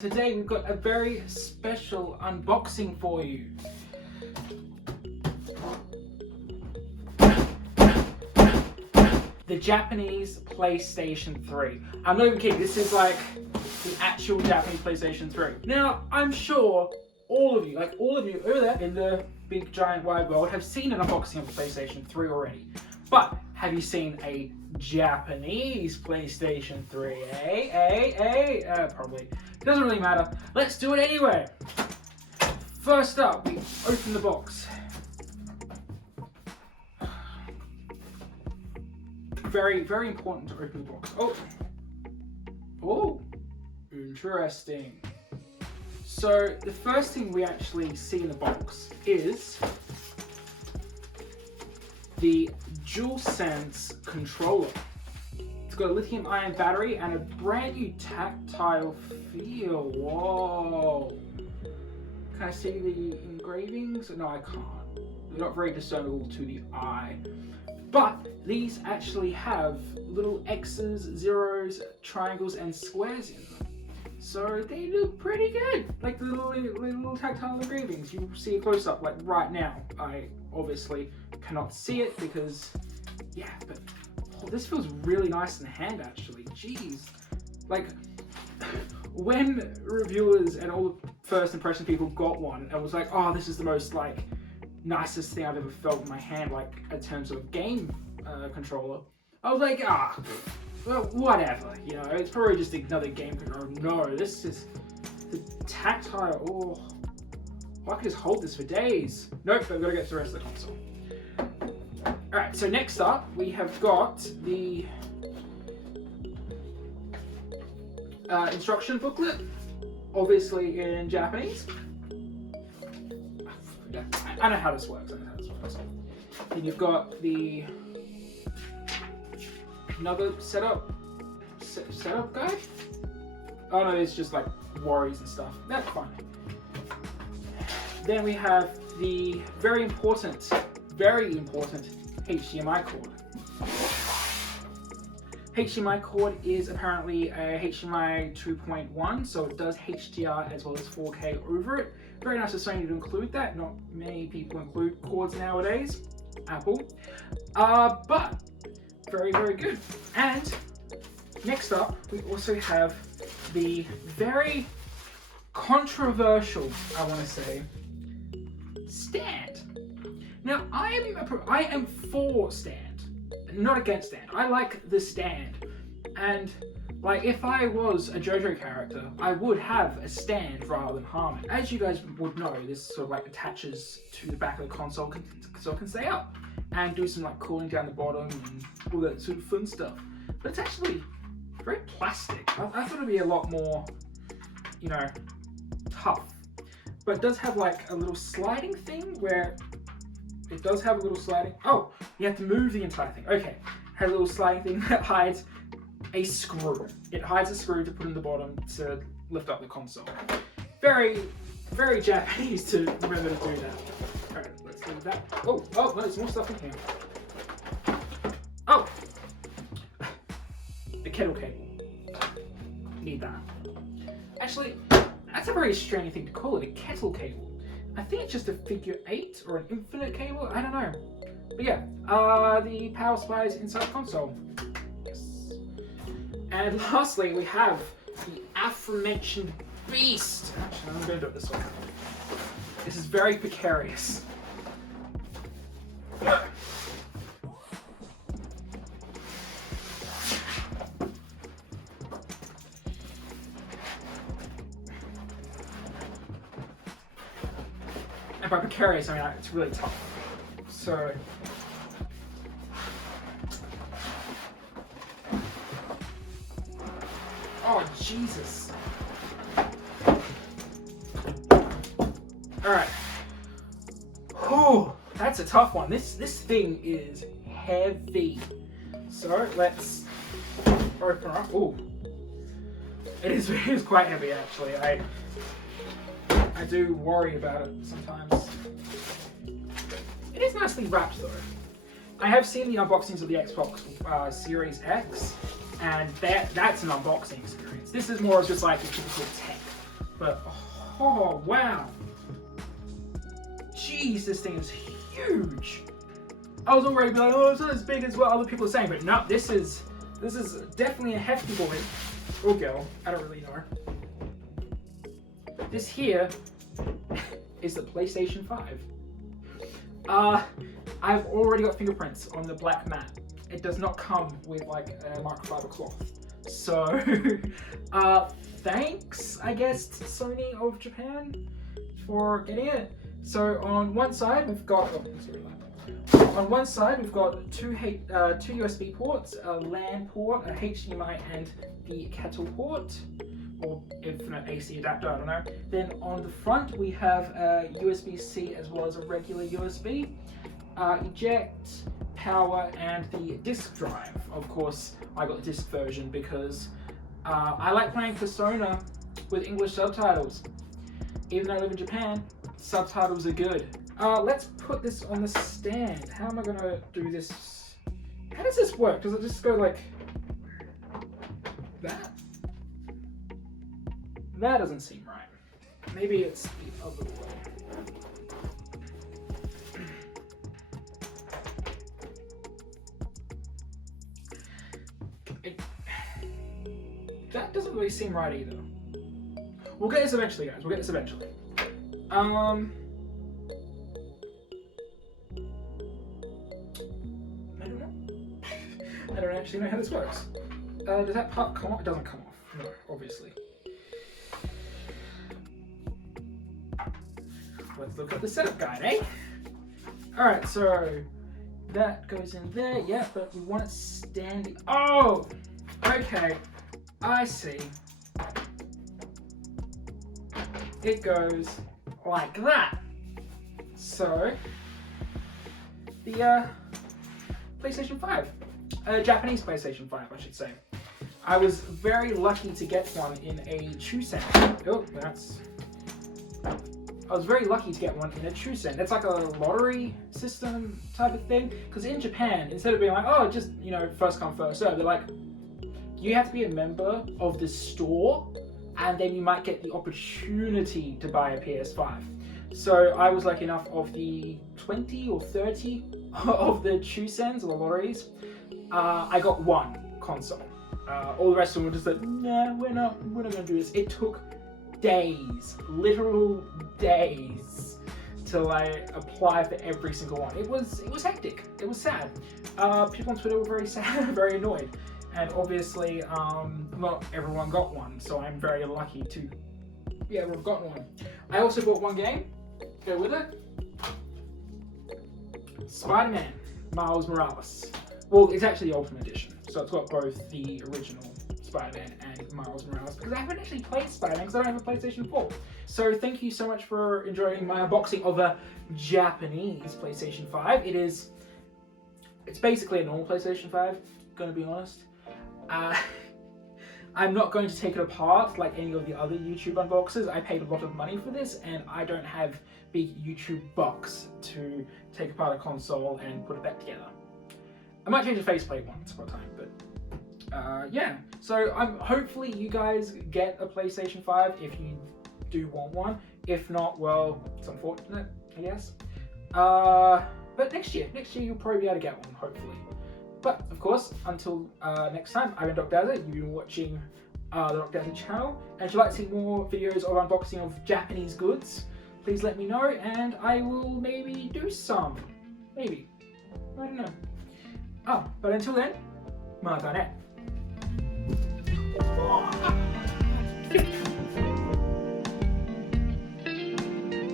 Today we've got a very special unboxing for you. The Japanese PlayStation 3. I'm not even kidding, this is like the actual Japanese PlayStation 3. Now, I'm sure all of you over there in the big giant wide world have seen an unboxing of the PlayStation 3 already. But have you seen a Japanese PlayStation 3? Probably. It doesn't really matter. Let's do it anyway. First up, we open the box. Very, very important to open the box. Oh, interesting. So the first thing we actually see in the box is the DualSense controller. It's got a lithium-ion battery and a brand new tactile feel. Whoa! Can I see the engravings? No, I can't. They're not very discernible to the eye. But these actually have little X's, zeros, triangles, and squares in them. So they look pretty good. Like the little tactile engravings. You see a close-up like right now. I obviously cannot see it because, yeah, but this feels really nice in the hand actually. Jeez. Like, when reviewers and all the first impression people got one, it was like, oh, this is the most like nicest thing I've ever felt in my hand, like in terms of game controller. I was like, well, whatever, you know, it's probably just another game controller. No, this is the tactile. Oh, I could just hold this for days. Nope, I've got to get to the rest of the console. Alright, so next up we have got the instruction booklet, obviously in Japanese. Yeah, I know how this works. Then you've got another setup guide. Oh no, it's just like worries and stuff. That's fine. Then we have the very important HDMI cord. HDMI cord is apparently a HDMI 2.1, so it does HDR as well as 4K over it. Very nice of Sony to include that. Not many people include cords nowadays. Apple. But very, very good. And next up, we also have the very controversial, I want to say, stand. Now, I am for stand, not against stand. I like the stand, and like if I was a JoJo character, I would have a stand rather than harm it. As you guys would know, this sort of like attaches to the back of the console so it can stay up and do some like cooling down the bottom and all that sort of fun stuff. But it's actually very plastic. I thought it'd be a lot more, you know, tough. But it does have like a little sliding thing where it does have a little sliding. Oh, you have to move the entire thing. Okay, has a little sliding thing that hides a screw. It hides a screw to put in the bottom to lift up the console. Very, very Japanese to remember to do that. Alright, let's leave that. Oh, no, there's more stuff in here. Oh! The kettle cable. Need that. Actually, that's a very strange thing to call it, a kettle cable. I think it's just a figure 8 or an infinite cable, I don't know. But yeah, the power supply is inside the console. Yes. And lastly, we have the aforementioned beast. Actually, I'm going to do it this way. This is very precarious. And by precarious, I mean it's really tough. So, oh Jesus! All right. Oh, that's a tough one. This thing is heavy. So let's open up. Oh, it is quite heavy actually. I do worry about it sometimes. It is nicely wrapped though. I have seen the unboxings of the Xbox Series X, and that's an unboxing experience. This is more of just like a typical tech. But, oh, wow. Jeez, this thing is huge. I was already like, oh, it's not as big as what other people are saying, but no, this is definitely a hefty boy. Or girl, I don't really know. This here is the PlayStation 5. I've already got fingerprints on the black mat. It does not come with like a microfiber cloth. So, thanks, I guess, to Sony of Japan for getting it. So on one side we've got, two USB ports, a LAN port, a HDMI, and the kettle port, or infinite AC adapter, I don't know. Then on the front we have a USB-C as well as a regular USB, eject, power, and the disk drive. Of course, I got the disk version because I like playing Persona with English subtitles. Even though I live in Japan, subtitles are good. Let's put this on the stand. How am I gonna do this? How does this work? Does it just go like that? That doesn't seem right. Maybe it's the other way. That doesn't really seem right either. We'll get this eventually, guys. We'll get this eventually. I don't know. I don't actually know how this works. Does that part come off? It doesn't come off. No, obviously. Let's look at the setup guide, eh? Alright, so that goes in there, yeah, but we want it standing. Oh! Okay, I see. It goes like that. So, the PlayStation 5. Japanese PlayStation 5, I should say. I was very lucky to get one in a Chusen. Oh, I was very lucky to get one in a Chusen. It's like a lottery system type of thing. Because in Japan, instead of being like, oh, just, you know, first come, first serve, they're like, you have to be a member of the store, and then you might get the opportunity to buy a PS5. So I was lucky enough of the 20 or 30 of the Chusens, or the lotteries, I got one console. All the rest of them were just like, nah, we're not gonna do this. It took days, literal days, to like apply for every single one. It was hectic. It was sad. People on Twitter were very sad, very annoyed, and obviously, not everyone got one. So I'm very lucky to be able to have gotten one. I also bought one game. Go with it. Spider-Man Miles Morales. Well, it's actually the Ultimate Edition, so it's got both the original Spider-Man and Miles Morales, because I haven't actually played Spider-Man because I don't have a PlayStation 4. So thank you so much for enjoying my unboxing of a Japanese PlayStation 5. It's basically a normal PlayStation 5, gonna be honest. I'm not going to take it apart like any of the other YouTube unboxers. I paid a lot of money for this, and I don't have big YouTube bucks to take apart a console and put it back together. I might change the faceplate once upon a time, but yeah. So hopefully you guys get a PlayStation 5 if you do want one. If not, well, it's unfortunate, I guess. But next year you'll probably be able to get one, hopefully. But of course, until next time, I've been Dr. Dazza. You've been watching the Dr. Dazza channel. And if you'd like to see more videos of unboxing of Japanese goods, please let me know, and I will maybe do some. Maybe. I don't know. Oh, but until then, mata ne.